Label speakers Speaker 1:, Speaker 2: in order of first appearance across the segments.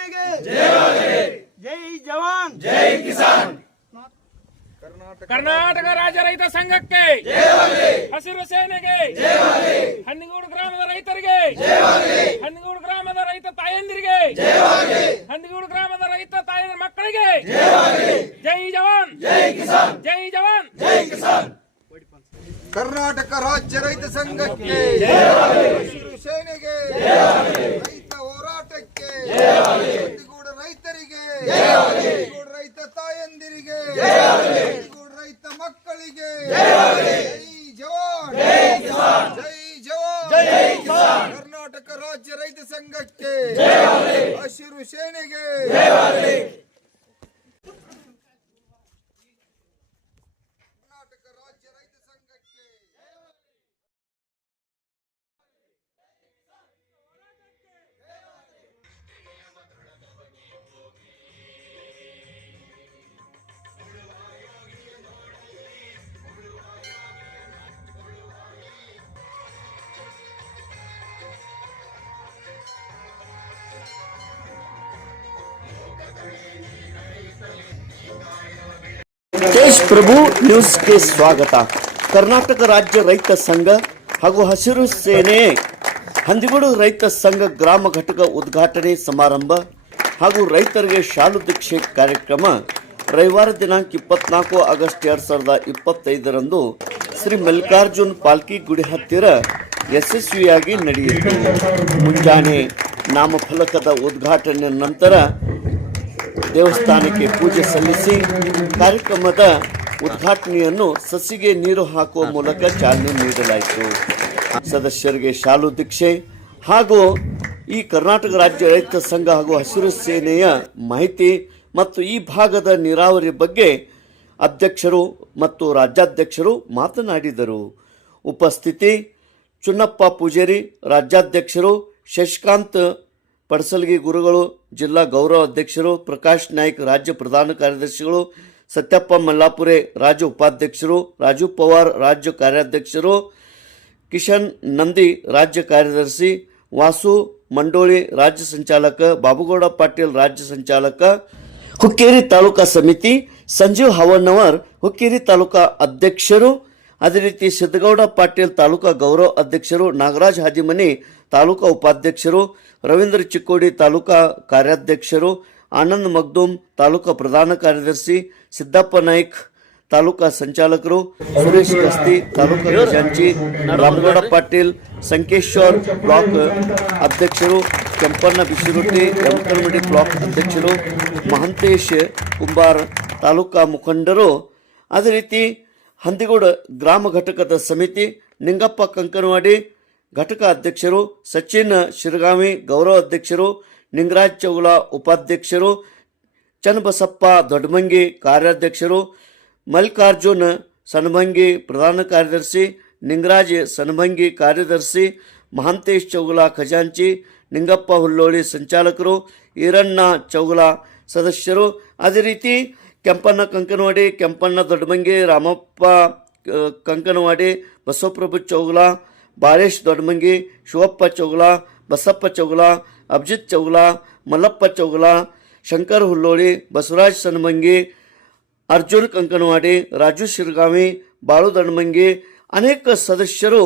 Speaker 1: ಸೇನೆಗೆ ಜೈ ಜವಾನ್. ಜೈ ಕಿಸಾನ್.
Speaker 2: ಕರ್ನಾಟಕ ರಾಜ್ಯ ರೈತ ಸಂಘಕ್ಕೆ ಹಸಿರು ಸೇನೆಗೆ ಹನ್ನಿಗೂಡು ಗ್ರಾಮದ ರೈತರಿಗೆ ಹನ್ನಿಗೂಡು ಗ್ರಾಮದ ರೈತ ತಾಯಂದಿರಿಗೆ ಹನ್ನಿಗೂಡು ಗ್ರಾಮದ ರೈತ ತಾಯಂದಿರ ಮಕ್ಕಳಿಗೆ ಜೈ ಜವಾನ್. ಜೈ ಕಿಸಾನ್. ಜೈ ಜವಾನ್. ಜೈ ಕಿಸಾನ್.
Speaker 3: ಕರ್ನಾಟಕ ರಾಜ್ಯ ರೈತ ಸಂಘಕ್ಕೆ ಹಸಿರು ಸೇನೆಗೆ ರೈತ ಹೋರಾಟಕ್ಕೆ ಹಳ್ಳಿಗೂಡ ರೈತರಿಗೆ ರೈತ ತಾಯಂದಿರಿಗೆ ರೈತ ಮಕ್ಕಳಿಗೆ ಜೈ ಜವಾನ್. ಜೈ ಜವಾನ್. ಕರ್ನಾಟಕ ರಾಜ್ಯ ರೈತ ಸಂಘಕ್ಕೆ ಹಸಿರು ಸೇನೆಗೆ
Speaker 4: ತೇಜ್ ಪ್ರಭು ನ್ಯೂಸ್ಗೆ ಸ್ವಾಗತ. ಕರ್ನಾಟಕ ರಾಜ್ಯ ರೈತ ಸಂಘ ಹಾಗೂ ಹಸಿರು ಸೇನೆ, ಹಂದಿಗೋಡು ರೈತ ಸಂಘ ಗ್ರಾಮ ಘಟಕ ಉದ್ಘಾಟನೆ ಸಮಾರಂಭ ಹಾಗೂ ರೈತರಿಗೆ ಶಾಲು ದೀಕ್ಷೆ ಕಾರ್ಯಕ್ರಮ ರವಿವಾರ ದಿನಾಂಕ ಇಪ್ಪತ್ನಾಲ್ಕು ಆಗಸ್ಟ್ ಎರಡು ಸಾವಿರದ ಇಪ್ಪತ್ತೈದರಂದು ಶ್ರೀ ಮಲ್ಲಿಕಾರ್ಜುನ್ ಪಾಲ್ಕಿ ಗುಡಿ ಹತ್ತಿರ ಯಶಸ್ವಿಯಾಗಿ ನಡೆಯಿತು. ಮುಂಜಾನೆ ನಾಮಫಲಕದ ಉದ್ಘಾಟನೆ ನಂತರ ದೇವಸ್ಥಾನಕ್ಕೆ ಪೂಜೆ ಸಲ್ಲಿಸಿ ಕಾರ್ಯಕ್ರಮದ ಉದ್ಘಾಟನೆಯನ್ನು ಸಸಿಗೆ ನೀರು ಹಾಕುವ ಮೂಲಕ ಚಾಲನೆ ನೀಡಲಾಯಿತು. ಸದಸ್ಯರಿಗೆ ಶಾಲು ದೀಕ್ಷೆ ಹಾಗೂ ಈ ಕರ್ನಾಟಕ ರಾಜ್ಯ ರೈತ ಸಂಘ ಹಾಗೂ ಹಸಿರು ಸೇನೆಯ ಮಾಹಿತಿ ಮತ್ತು ಈ ಭಾಗದ ನೀರಾವರಿ ಬಗ್ಗೆ ಅಧ್ಯಕ್ಷರು ಮತ್ತು ರಾಜ್ಯಾಧ್ಯಕ್ಷರು ಮಾತನಾಡಿದರು. ಉಪಸ್ಥಿತಿ, ಚುನ್ನಪ್ಪ ಪೂಜಾರಿ, ರಾಜ್ಯಾಧ್ಯಕ್ಷರು ಶಶಿಕಾಂತ್ ಪಡಸಲ್ಗಿ ಗುರುಗಳು, ಜಿಲ್ಲಾ ಗೌರವ ಅಧ್ಯಕ್ಷರು, ಪ್ರಕಾಶ್ ನಾಯ್ಕ್ ರಾಜ್ಯ ಪ್ರಧಾನ ಕಾರ್ಯದರ್ಶಿಗಳು, ಸತ್ಯಪ್ಪ ಮಲ್ಲಾಪುರೆ ರಾಜ್ಯ ಉಪಾಧ್ಯಕ್ಷರು, ರಾಜು ಪವಾರ್ ರಾಜ್ಯ ಕಾರ್ಯಾಧ್ಯಕ್ಷರು, ಕಿಶನ್ ನಂದಿ ರಾಜ್ಯ ಕಾರ್ಯದರ್ಶಿ, ವಾಸು ಮಂಡೋಳಿ ರಾಜ್ಯ ಸಂಚಾಲಕ, ಬಾಬುಗೌಡ ಪಾಟೀಲ್ ರಾಜ್ಯ ಸಂಚಾಲಕ, ಹುಕ್ಕೇರಿ ತಾಲೂಕಾ ಸಮಿತಿ, ಸಂಜೀವ್ ಹವಣ್ಣವರ್ ಹುಕ್ಕೇರಿ ತಾಲೂಕಾ ಅಧ್ಯಕ್ಷರು, ಅದೇ ರೀತಿ ಸಿದ್ದಗೌಡ ಪಾಟೀಲ್ ತಾಲೂಕಾ ಗೌರವ ಅಧ್ಯಕ್ಷರು, ನಾಗರಾಜ್ ಹಾಜಿಮನಿ ತಾಲೂಕಾ ಉಪಾಧ್ಯಕ್ಷರು ರವೀಂದ್ರ ಚಿಕ್ಕೋಡಿ ತಾಲೂಕಾ ಕಾರ್ಯಾಧ್ಯಕ್ಷರು, ಆನಂದ್ ಮಗ್ದೂಮ್ ತಾಲೂಕಾ ಪ್ರಧಾನ ಕಾರ್ಯದರ್ಶಿ, ಸಿದ್ದಪ್ಪ ನಾಯ್ಕ್ ತಾಲೂಕಾ ಸಂಚಾಲಕರು, ಸುರೇಶ್ ಕಸ್ತಿ ತಾಲೂಕಾ ಖಜಾಂಚಿ, ರಾಮಗೌಡ ಪಾಟೀಲ್, ಸಂಕೇಶ್ವರ್ ಬ್ಲಾಕ್ ಅಧ್ಯಕ್ಷರು, ಕೆಂಪಣ್ಣ ಬಿಸಿರೊಟ್ಟಿ ಯಮಕಲ್ಮಡಿ ಬ್ಲಾಕ್ ಅಧ್ಯಕ್ಷರು, ಮಹಂತೇಶ್ ಕುಂಬಾರ್ ತಾಲೂಕಾ ಮುಖಂಡರು. ಅದೇ ರೀತಿ ಹಂದಿಗೋಡ ಗ್ರಾಮ ಘಟಕದ ಸಮಿತಿ, ನಿಂಗಪ್ಪ ಕಂಕನವಾಡಿ ಘಟಕ ಅಧ್ಯಕ್ಷರು ಸಚಿನ್ ಶಿರಗಾಮಿ ಗೌರವ ಅಧ್ಯಕ್ಷರು ನಿಂಗರಾಜ್ ಚೌಲ ಉಪಾಧ್ಯಕ್ಷರು, ಚನ್ನಬಸಪ್ಪ ದೊಡ್ಡಮಂಗಿ ಕಾರ್ಯಾಧ್ಯಕ್ಷರು, ಮಲ್ಲಿಕಾರ್ಜುನ್ ಸನಭಂಗಿ ಪ್ರಧಾನ ಕಾರ್ಯದರ್ಶಿ, ನಿಂಗರಾಜ್ ಸನಭಂಗಿ ಕಾರ್ಯದರ್ಶಿ, ಮಹಾಂತೇಶ್ ಚೌಗುಲ ಖಜಾಂಚಿ, ನಿಂಗಪ್ಪ ಹುಲ್ಲೋಳಿ ಸಂಚಾಲಕರು, ಈರಣ್ಣ ಚೌಗುಲ ಸದಸ್ಯರು. ಅದೇ ರೀತಿ ಕೆಂಪಣ್ಣ ಕಂಕನವಾಡಿ, ಕೆಂಪಣ್ಣ ದೊಡ್ಡಮಂಗಿ, ರಾಮಪ್ಪ ಕಂಕನವಾಡಿ, ಬಸವಪ್ರಭು ಚೌಗುಲ ಬಾಳೇಶ್ ದೊಡ್ಡಮಂಗಿ ಶಿವಪ್ಪ ಚೌಗುಲ ಬಸಪ್ಪ ಚೌಗುಲ ಅಭಿಜಿತ್ ಚೌಗುಲ ಮಲ್ಲಪ್ಪ ಚೌಗುಲ ಶಂಕರ್ ಹುಲ್ಲೋಳಿ ಬಸವರಾಜ್ ಸನ್ಮಂಗಿ ಅರ್ಜುನ್ ಕಂಕನವಾಡಿ ರಾಜು ಶಿರ್ಗಾವಿ ಬಾಳು ದಣ್ಮಂಗಿ ಅನೇಕ ಸದಸ್ಯರು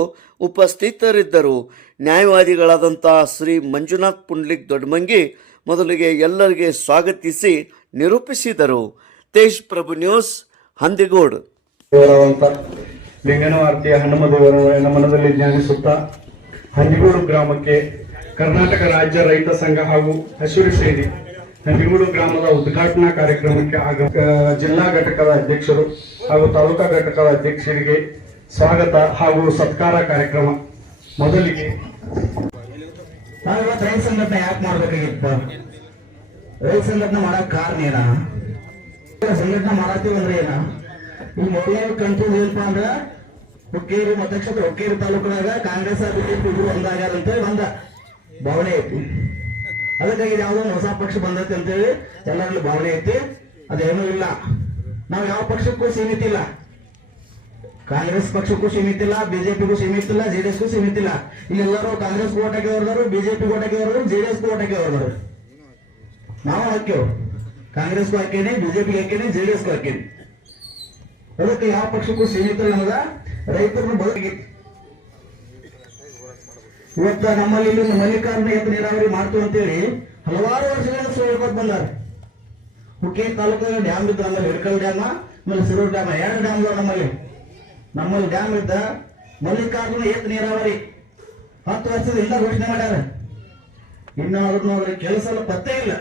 Speaker 4: ಉಪಸ್ಥಿತರಿದ್ದರು. ನ್ಯಾಯವಾದಿಗಳಾದಂಥ ಶ್ರೀ ಮಂಜುನಾಥ್ ಪುಂಡ್ಲಿಕ್ ದೊಡ್ಡಮಂಗಿ ಮೊದಲಿಗೆ ಎಲ್ಲರಿಗೆ ಸ್ವಾಗತಿಸಿ ನಿರೂಪಿಸಿದರು. ತೇಜ್ ಪ್ರಭು ನ್ಯೂಸ್, ಹಂದಿಗೋಡ್.
Speaker 5: ಲಿಂಗನವಾರ್ತಿಯ ಹನುಮ ದೇವರ ಮನದಲ್ಲಿ ಜ್ಞಾನಿಸುತ್ತಾ ಹಂದಿಗೂಡು ಗ್ರಾಮಕ್ಕೆ ಕರ್ನಾಟಕ ರಾಜ್ಯ ರೈತ ಸಂಘ ಹಾಗೂ ಹಸಿರು ಸೇರಿ ಹಂದಿಗೂಡು ಗ್ರಾಮದ ಉದ್ಘಾಟನಾ ಕಾರ್ಯಕ್ರಮಕ್ಕೆ ಆಗ ಜಿಲ್ಲಾ ಘಟಕದ ಅಧ್ಯಕ್ಷರು ಹಾಗೂ ತಾಲೂಕಾ ಘಟಕದ ಅಧ್ಯಕ್ಷರಿಗೆ ಸ್ವಾಗತ ಹಾಗೂ ಸತ್ಕಾರ ಕಾರ್ಯಕ್ರಮ ಮೊದಲಿಗೆ
Speaker 6: ನಾವ್ ರೈತ ಸಂಘಟನೆ ರೈತ ಸಂಘಟನೆ ಮಾಡಕ್ ಕಾರಣ ಏನ? ಸಂಘಟನೆ ಮಾಡತ್ತೀವಿ ಏನ? ಈ ಮೊದಲ ಕಂಟ್ರೋಲ್ ಏನಪ್ಪ ಅಂದ್ರ ಹುಕ್ಕೇರಿ ಮತಕ್ಷೇತ್ರ, ಹುಕ್ಕೇರಿ ತಾಲೂಕಿನಾಗ ಕಾಂಗ್ರೆಸ್ ಬಿಜೆಪಿ ಇಬ್ರು ಒಂದಾಗ್ಯಾರಂತ ಒಂದ ಭಾವನೆ ಐತಿ. ಅದಕ್ಕಾಗಿ ಯಾವ್ದೋ ಹೊಸ ಪಕ್ಷ ಬಂದೈತಿ ಅಂತೇಳಿ ಎಲ್ಲರಲ್ಲಿ ಭಾವನೆ ಐತಿ. ಅದೇನೂ ಇಲ್ಲ. ನಾವು ಯಾವ ಪಕ್ಷಕ್ಕೂ ಸೀಮಿತ ಇಲ್ಲ. ಕಾಂಗ್ರೆಸ್ ಪಕ್ಷಕ್ಕೂ ಸೀಮಿತ ಇಲ್ಲ, ಬಿಜೆಪಿಗೂ ಸೀಮಿತ ಇಲ್ಲ ಜೆಡಿಎಸ್ಗೂ ಸೀಮಿತ ಇಲ್ಲ. ಇಲ್ಲೆಲ್ಲರೂ ಕಾಂಗ್ರೆಸ್ ಓಟ್ ಹಾಕಿದವರು ಬಿಜೆಪಿ ಓಟ್ ಹಾಕಿ ಹೊರದರು ಜೆಡಿಎಸ್ ಓಟ್ ಹಾಕಿದವರು ನಾವು ಹಾಕ್ಯವು. ಕಾಂಗ್ರೆಸ್ಗೂ ಹಾಕೇನೆ ಬಿಜೆಪಿಗೆ ಹಾಕೇನೆ ಜೆಡಿಎಸ್ಗೂ ಹಾಕೇನಿ ಅದಕ್ಕೆ ಯಾವ ಪಕ್ಷಕ್ಕೂ ಸೀಮಿತ ನಮಗ ರೈತರನ್ನು ಬದುಕಿ. ಇವತ್ತ ನಮ್ಮಲ್ಲಿ ಇಲ್ಲಿ ಮಲ್ಲಿಕಾರ್ಜುನ ಎತ್ತ ನೀರಾವರಿ ಮಾಡ್ತು ಅಂತೇಳಿ ಹಲವಾರು ವರ್ಷಗಳಿಂದ ಸುಳ್ಳು ಹೇಳ್ಕೊತ ಬಂದಾರೆ. ಹುಕ್ಕೇರಿ ತಾಲೂಕಿನ ಡ್ಯಾಮ್ ಇದ್ದ ನಮ್ಮಲ್ಲಿ ಹಿಡ್ಕಲ್ ಡ್ಯಾಮ್ ಆಮೇಲೆ ಸಿರೂರು ಡ್ಯಾಮ್ ಎರಡು ಡ್ಯಾಮ್ ನಮ್ಮಲ್ಲಿ. ನಮ್ಮಲ್ಲಿ ಡ್ಯಾಮ್ ಇದ್ದ ಮಲ್ಲಿಕಾರ್ಜುನ ಏತ್ ನೀರಾವರಿ ಹತ್ತು ವರ್ಷದ ವರ್ಷದಿಂದ ಘೋಷಣೆ ಮಾಡ್ಯಾರ. ಇನ್ನು ಅದನ್ನ ಅವ್ರಿಗೆ ಕೆಲಸ ಪತ್ತೆ ಇಲ್ಲ.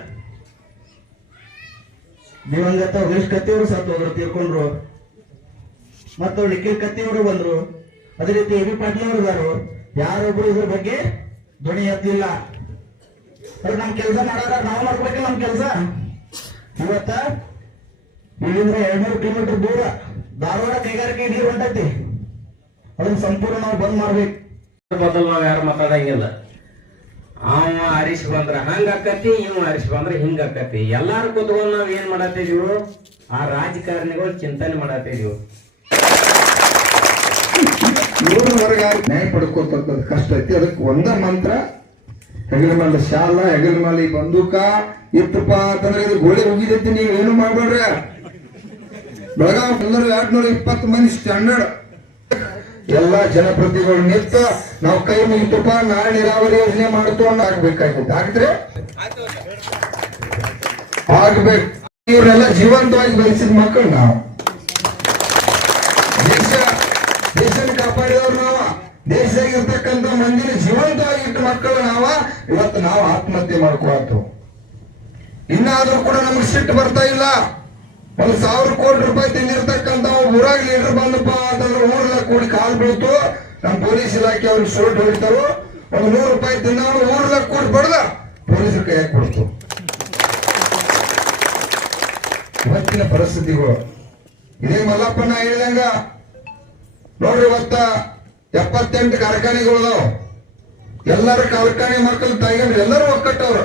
Speaker 6: ದಿವಂಗತ ಉಮೇಶ್ ಕತ್ತಿಯವರು ಸತ್ತು ಹೋದ್ರು ತೀರ್ಕೊಂಡ್ರು. ಮತ್ತು ನಿಖಿಲ್ ಕತ್ತಿಯವರು ಬಂದ್ರು. ಅದೇ ರೀತಿ ಎ ಬಿ ಪಾಟೀಲ್ ಅವರು ಇದಾರು ಯಾರೊಬ್ರು ಇದ್ರ ಬಗ್ಗೆ ಧ್ವನಿ ಎತ್ತಿಲ್ಲ. ಅದು ನಮ್ ಕೆಲಸ ಮಾಡಾರ, ನಾವು ಮಾಡ್ಬೇಕಿಲ್ಲ ನಮ್ ಕೆಲಸ. ಇವತ್ತ ಇಲ್ಲಿಂದ ಎರಡ್ನೂರು ಕಿಲೋಮೀಟರ್ ದೂರ ಧಾರವಾಡ ಕೈಗಾರಿಕೆ ನೀರು ಹೊಂಟೈತಿ ಅದನ್ನ ಸಂಪೂರ್ಣ ನಾವು ಬಂದ್ ಮಾಡ್ಬೇಕು.
Speaker 7: ಮೊದಲು ನಾವ್ ಯಾರು ಮಾತಾಡಂಗಿಲ್ಲ. ಅವ ಆರಿಸಿ ಬಂದ್ರ ಹಂಗ ಆಕತಿ, ಇವ್ ಆರಿಸಿ ಬಂದ್ರ ಹಿಂಗ ಆಕತಿ. ಎಲ್ಲಾರು ನಾವು ನಾವ್ ಏನ್ ಮಾಡತ್ತಿದೀವು ಆ ರಾಜಕಾರಣಿಗಳು ಚಿಂತನೆ ಮಾಡತ್ತಿದೀವು
Speaker 3: ನೂರವರೆಗೆ ನ್ಯಾಯ ಪಡ್ಕೋತಕ್ಕಂಥ ಕಷ್ಟ ಐತಿ. ಅದಕ್ಕೆ ಒಂದ ಮಂತ್ರ, ಹೆಗಲ ಮೇಲೆ ಶಾಲ, ಹೆಗಲ ಮೇಲೆ ಬಂದೂಕ, ಇತ್ತಪ್ಪ ಅಂತಂದ್ರೆ ಇದು ಗೋಳಿ ಹೋಗಿದೈತಿ ನೀವು ಏನು ಮಾಡ್ಬೇಡ್ರಿ? ಬೆಳಗಾವಿ ಎಲ್ಲರೂ ಎರಡ್ನೂರ ಇಪ್ಪತ್ತು ಮಂದಿ ಸ್ಟ್ಯಾಂಡರ್ಡ್ ಎಲ್ಲಾ ಜನಪ್ರತಿಗಳು ನಿಂತ ನಾವು ಕೈ ಮುಗಿತಪ್ಪ, ನಾಳೆ ನೀರಾವರಿ ಯೋಜನೆ ಅಂತ ಆಗ್ಬೇಕಾಗಿತ್ತು. ಆಗ್ರೆ ಆಗ್ಬೇಕು. ಇವ್ರೆಲ್ಲ ಜೀವಂತವಾಗಿ ಬೆಳೆಸಿದ ಮಕ್ಕಳು ನಾವು. ದೇಶದಾಗ ಇರ್ತಕ್ಕಂಥ ಮಂದಿನ ಜೀವಂತವಾಗಿಟ್ಟು ಮಕ್ಕಳು ನಾವ, ಇವತ್ತು ನಾವು ಆತ್ಮಹತ್ಯೆ ಮಾಡ್ಕೊಳ್ತು ಇನ್ನಾದ್ರೂ ಕೂಡ ನಮ್ಗೆ ಸಿಟ್ಟು ಬರ್ತಾ ಇಲ್ಲ. ಒಂದು ಸಾವಿರ ಕೋಟಿ ರೂಪಾಯಿ ತಿಂದಿರ್ತಕ್ಕಂಥ ಊರಾಗ ಲೀಡರ್ ಬಂದಪ್ಪ ಅಂತಂದ್ರೆ ಊರೆಲ್ಲ ಕೂಡಿ ಕಾಲ್ ಬೀಳ್ತು. ನಮ್ಮ ಪೊಲೀಸ್ ಇಲಾಖೆ ಅವ್ರಿಗೆ ಸೋಟ್ ಹೊಡಿತಾರು. ಒಂದು ನೂರು ರೂಪಾಯಿ ತಿಂದವನು ಊರೆಲ್ಲ ಕೂಡಿ ಬಡ್ದ, ಪೊಲೀಸರು ಕೈಯಾಗ ಕೊಡ್ತು. ಇವತ್ತಿನ ಪರಿಸ್ಥಿತಿಗಳು. ಇದೇ ಮಲ್ಲಪ್ಪನ ಹೇಳಿದಂಗ, ನೋಡ್ರಿ ಇವತ್ತ ಎಪ್ಪತ್ತೆಂಟು ಕಾರ್ಖಾನೆಗಳು ಎಲ್ಲರ ಕಾರ್ಖಾನೆ ಮಕ್ಕಳು ತಗೊಂಡ್ರೆ ಎಲ್ಲರೂ ಒಕ್ಕಟ್ಟವ್ರು.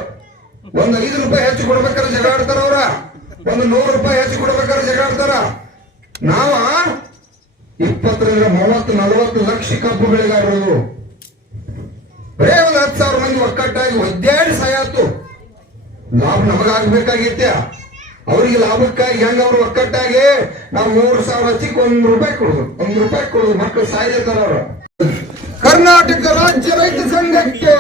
Speaker 3: ಒಂದ್ ಐದು ರೂಪಾಯಿ ಹೆಚ್ಚು ಕೊಡ್ಬೇಕಾದ್ರೆ ಜಗಳ ಆಡ್ತಾರ ಅವ್ರ. ಒಂದು ನೂರು ರೂಪಾಯಿ ಹೆಚ್ಚು ಕೊಡ್ಬೇಕಾದ್ರೆ ಜಗಳ ಆಡ್ತಾರ. ನಾವ ಇಪ್ಪತ್ತರಿಂದ ಮೂವತ್ತು, ನಲವತ್ತು ಲಕ್ಷ ಕಬ್ಬು ಬೆಳೆಗಾರರು. ಬರೇ ಒಂದ್ ಹತ್ತು ಸಾವಿರ ಮಂದಿ ಒಕ್ಕಟ್ಟಾಗಿ ಒದ್ದಾಡಿ ಸಾಯಾತು. ಲಾಭ ನಮಗಾಗ್ಬೇಕಾಗಿತ್ಯ. ಅವರಿಗೆ ಲಾಭಕ್ಕಾಗಿ ಹೆಂಗ ಅವ್ರು ಒಕ್ಕಟ್ಟಾಗಿ ನಾವು ಮೂರು ಸಾವಿರ ಹಚ್ಚಿಕ್ ಒಂದ್ ರೂಪಾಯಿ ಕೊಡುದು. ಒಂದ್ ರೂಪಾಯಿ ಕೊಡುದು ಮಕ್ಕಳು ಸಾಯ್ತಾರ ಅವರು. ಕರ್ನಾಟಕ ರಾಜ್ಯ ರೈತ ಸಂಘಕ್ಕೆ.